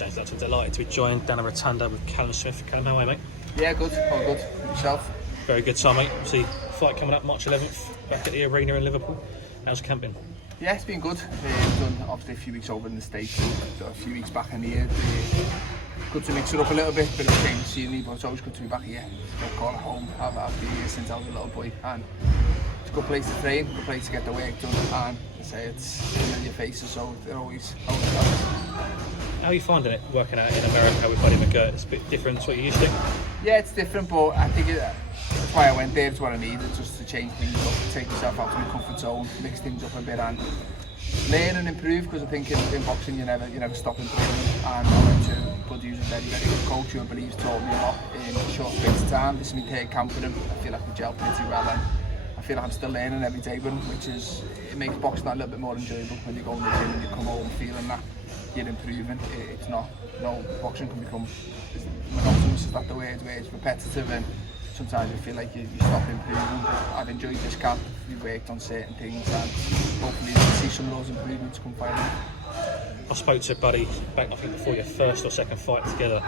James Lutton, delighted to be joined down a rotunda with Callum Smith. Callum, how are you, mate? Yeah, good, all good. Yourself? Very good time, mate. See, fight coming up March 11th, back at the arena in Liverpool. How's camp been? Yeah, it's been good. Done obviously a few weeks over in the States, a few weeks back in here. Good to mix it up a little bit of change of scenery, but it's always good to be back here. Don't call it home. I've been here since I was a little boy, and it's a good place to train, a good place to get the work done, and I say it's familiar faces, so it always helps. How are you finding it working out in America with Buddy McGirt? It's a bit different to what you used to. Yeah, it's different, but I think that's why I went there. It's what I needed, just to change things up, take myself out of my comfort zone, mix things up a bit, and learn and improve. Because I think in boxing you never stop improving. And I went to Buddy, who's a very good coach who I believe taught me a lot in a short space of time. This is my third camp with him. I feel like we gel pretty well, and I feel like I'm still learning every day with him, which is, it makes boxing that little bit more enjoyable when you go in the gym and you come home feeling that you're improving. It's not, no, boxing can become monotonous, is that the word, where it's repetitive, and sometimes you feel like you stop improving. I've enjoyed this camp, we've worked on certain things, and hopefully we'll see some of those improvements come finally. I spoke to Buddy back, I think, before your first or second fight together,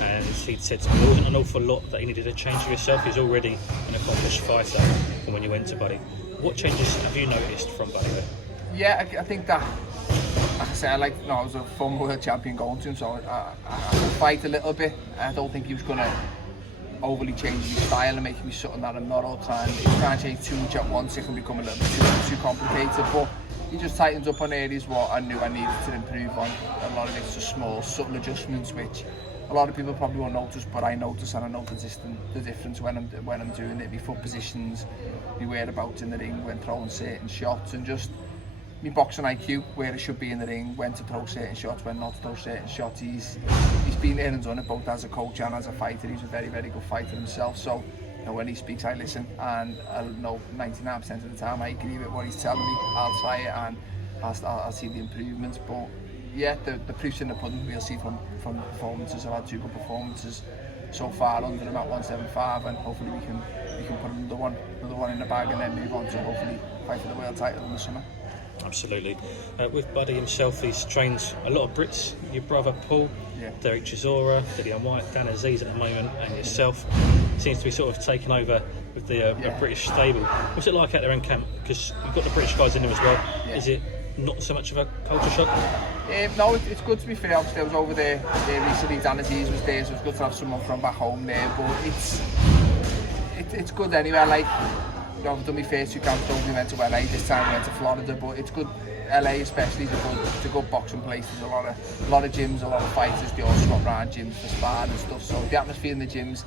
and he'd said to me there wasn't an awful lot that he needed to change for yourself. He's already an accomplished fighter from when you went to Buddy. What changes have you noticed from Buddy there? Yeah, I think that, like I say, I was a former world champion going to him, so I could fight a little bit. I don't think he was going to overly change his style and make me something that I'm not all the time. If you can't change too much at once, it can become a little bit too complicated. But he just tightens up on areas what I knew I needed to improve on. A lot of it's just small, subtle adjustments, which a lot of people probably won't notice, but I notice, and I know the difference when I'm doing it. My foot positions, my whereabouts in the ring when throwing certain shots, and just my boxing IQ, where it should be in the ring, when to throw certain shots, when not to throw certain shots. He's been there and done it both as a coach and as a fighter. He's a very, very good fighter himself. So, you know, when he speaks, I listen, and I know 99% of the time I agree with what he's telling me. I'll try it, and I'll see the improvements. But yeah, the proof's in the pudding. We'll see from the performances. I've had two good performances so far under him at 175, and hopefully we can put another one in the bag, and then move on to hopefully fight for the world title in the summer. Absolutely. With Buddy himself, he's trained a lot of Brits. Your brother Paul, Derek Chisora, Dillian White, Dan Aziz at the moment, and yourself. Seems to be sort of taken over with the British stable. What's it like out there in camp? Because you've got the British guys in there as well. Yeah. Is it not so much of a culture shock? No, it's good to be fair. Obviously, I was over there recently. Dan Aziz was there, so it's good to have someone from back home there. But it's good anyway. Like, I've done my first two camps, we went to LA, this time we went to Florida, but it's good. LA especially is a good boxing place. There's a lot of gyms, a lot of fighters, they all swap around gyms for sparring and stuff, so the atmosphere in the gyms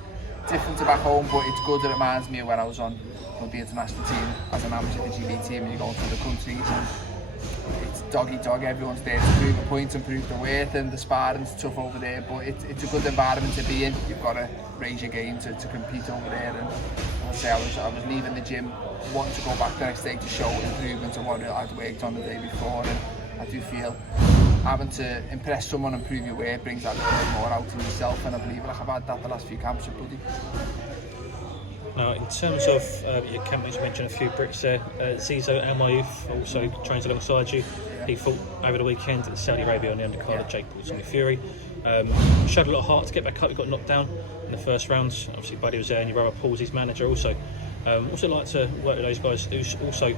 different to back home, but it's good. It reminds me of when I was on the international team as an amateur, the GB team, and you go through the countries and it's dog eat dog. Everyone's there to prove a point and prove the worth, and the sparring's tough over there, but it's a good environment to be in. You've got to raise your game to compete over there, and I'd say I was leaving the gym wanting to go back the next day to show improvement on what I'd worked on the day before, and I do feel having to impress someone and prove your worth brings that little bit more out in yourself, and I believe like I've had that the last few camps with Buddy. Now, in terms of your campaigns, you mentioned a few Brits there. Zizo Al Mayouf also trains alongside you. He fought over the weekend in Saudi Arabia on the undercard of Jake Paul's Tommy Fury. Showed a lot of heart to get back up. He got knocked down in the first rounds. Obviously, Buddy was there, and your brother Paul's his manager also. What's it like to work with those guys who's also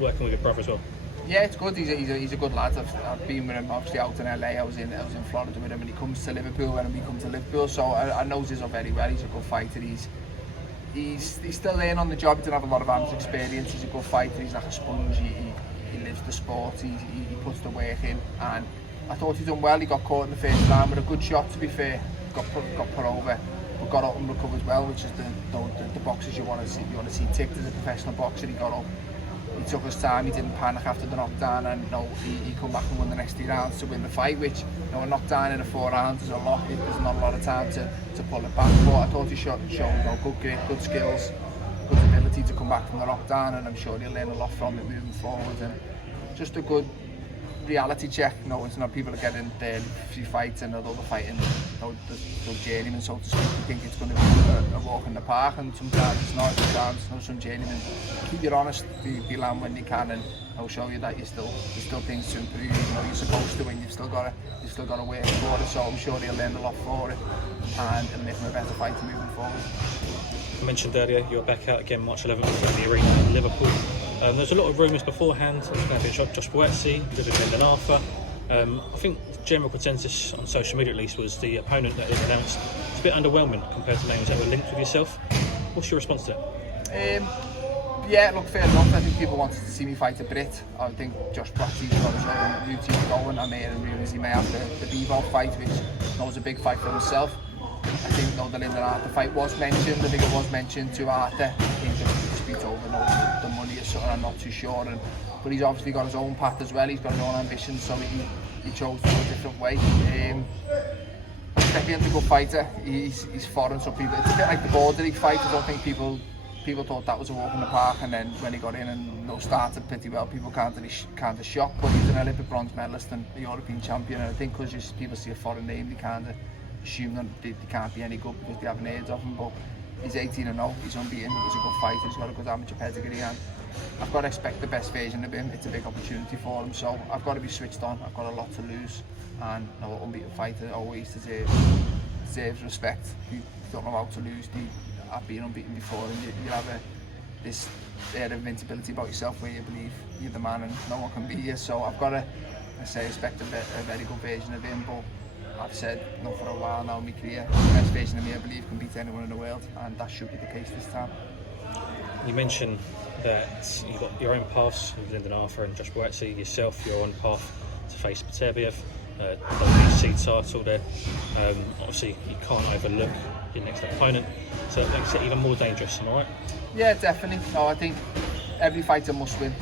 working with your brother as well? Yeah, it's good. He's a good lad. I've been with him obviously out in LA. I was in Florida with him, and he comes to Liverpool when we come to Liverpool. So I know Zizo very well. He's a good fighter. He's still learning on the job. He didn't have a lot of amateur experience. He's a good fighter. He's like a sponge. He lives the sport. He puts the work in, and I thought he done well. He got caught in the first round with a good shot, to be fair. Got put over, but got up and recovered well, which is the boxers you want to see. You want to see ticked as a professional boxer. He got up. He took his time. He didn't panic after the knockdown, and he come back and won the next 3 rounds to win the fight. Which, a knockdown in a 4 rounds is a lot. There's not a lot of time to pull it back. But I thought he showed good grit, good skills, good ability to come back from the knockdown, and I'm sure he'll learn a lot from it moving forward. And just a good reality check. No, it's not people are getting there, few fights and although they're fighting, the journeyman, so to speak. You think it's going to be a walk in the park, and sometimes it's not. Sometimes some journeymen keep you honest, they land when they can, and I'll show you that there's still things to improve. You know, you're supposed to win. You've still got to work for it. So I'm sure he'll learn a lot for it, and it'll make him a better fighter moving forward. I mentioned earlier you're back out again March 11th in the arena in Liverpool. There's a lot of rumours beforehand. There's going to be Joshua Buatsi, a bit of Lyndon Arthur. I think the general consensus on social media at least was the opponent that was announced. It's a bit underwhelming compared to names that were linked with yourself. What's your response to it? Yeah, look, fair enough. I think people wanted to see me fight a Brit. I think Josh Buatsy's got his own routine going. I'm hearing rumours he may have the Bebo fight, which was a big fight for himself. I think the Lyndon Arthur fight was mentioned. I think it was mentioned to Arthur. I think the dispute over the money or something, I'm not too sure. But he's obviously got his own path as well. He's got his own ambitions, so he chose to go a different way. Stephian's a good fighter. He's foreign, so people. It's a bit like the Border League fight. I don't think people thought that was a walk in the park, and then when he got in and started pretty well, people kind of shocked. But he's an Olympic bronze medalist and a European champion, and I think because people see a foreign name, they kind of assume that they can't be any good because they haven't heard of him. But he's 18-0, he's unbeaten, he's a good fighter, he's got a good amateur pedigree, and I've got to expect the best version of him. It's a big opportunity for him, so I've got to be switched on. I've got a lot to lose, and an unbeaten fighter always deserves respect. You don't know how to lose. I've been unbeaten before, and you have this air of invincibility about yourself where you believe you're the man and no one can beat you. So I've got to expect a very good version of him, but I've said not for a while now in my career, the best version of me I believe can beat anyone in the world, and that should be the case this time. You mentioned that you've got your own paths with Lyndon Arthur and Joshua Buatsi, yourself, your own path to face Brit, WBC title there. Obviously you can't overlook your next opponent, so it makes it even more dangerous, am I right? Yeah, definitely. No, I think every fighter must win.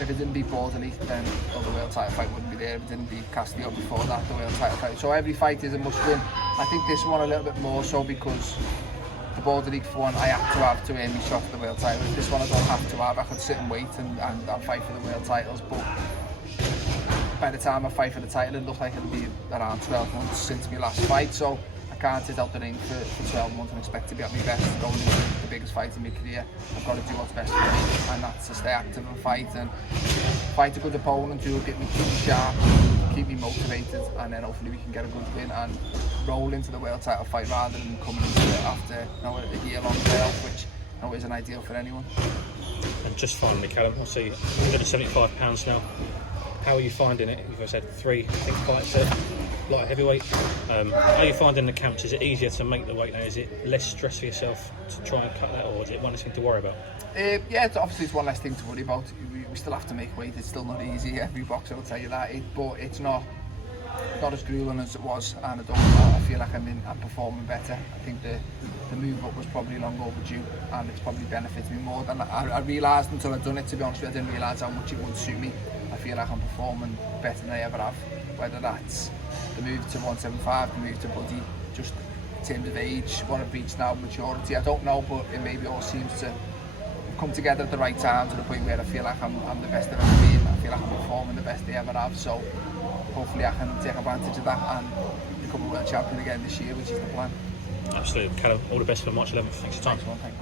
If it didn't beat Borderly, then the world title fight wouldn't be there. If it didn't beat Castillo before that, the world title fight. So every fight is a must win. I think this one a little bit more so because the Border League for one I have to earn my shot for the world title. This one I don't have to have. I could sit and wait and fight for the world titles, but by the time I fight for the title, it looks like it'll be around 12 months since my last fight. So I can't sit out the ring for 12 months and expect to be at my best going into the biggest fight in my career. I've got to do what's best for me, and that's to stay active and fight a good opponent who will keep me sharp, keep me motivated, and then hopefully we can get a good win and roll into the world title fight rather than coming into it after a year-long layoff, which isn't ideal for anyone. And just finally, Callum, I see 175 now. How are you finding it? You've said 3 big fights there, light heavyweight. How are you finding the camps? Is it easier to make the weight now? Is it less stress for yourself to try and cut that, or is it one less thing to worry about? Yeah, it's one less thing to worry about. We still have to make weight. It's still not easy. Every boxer will tell you that. But it's not as grueling as it was, and I feel like I'm performing better. I think the move up was probably long overdue, and it's probably benefited me more than I realised until I'd done it. To be honest with you, I didn't realise how much it would suit me. I feel like I'm performing better than I ever have, whether that's the move to 175, the move to Buddy, just in terms of age, what I've reached now, maturity, I don't know, but it maybe all seems to come together at the right time to the point where I feel like I'm the best I've ever been. I feel like I'm performing the best I ever have, so hopefully I can take advantage of that and become a world champion again this year, which is the plan. Absolutely. Callum, all the best for March 11th. Thanks for your time. Thanks.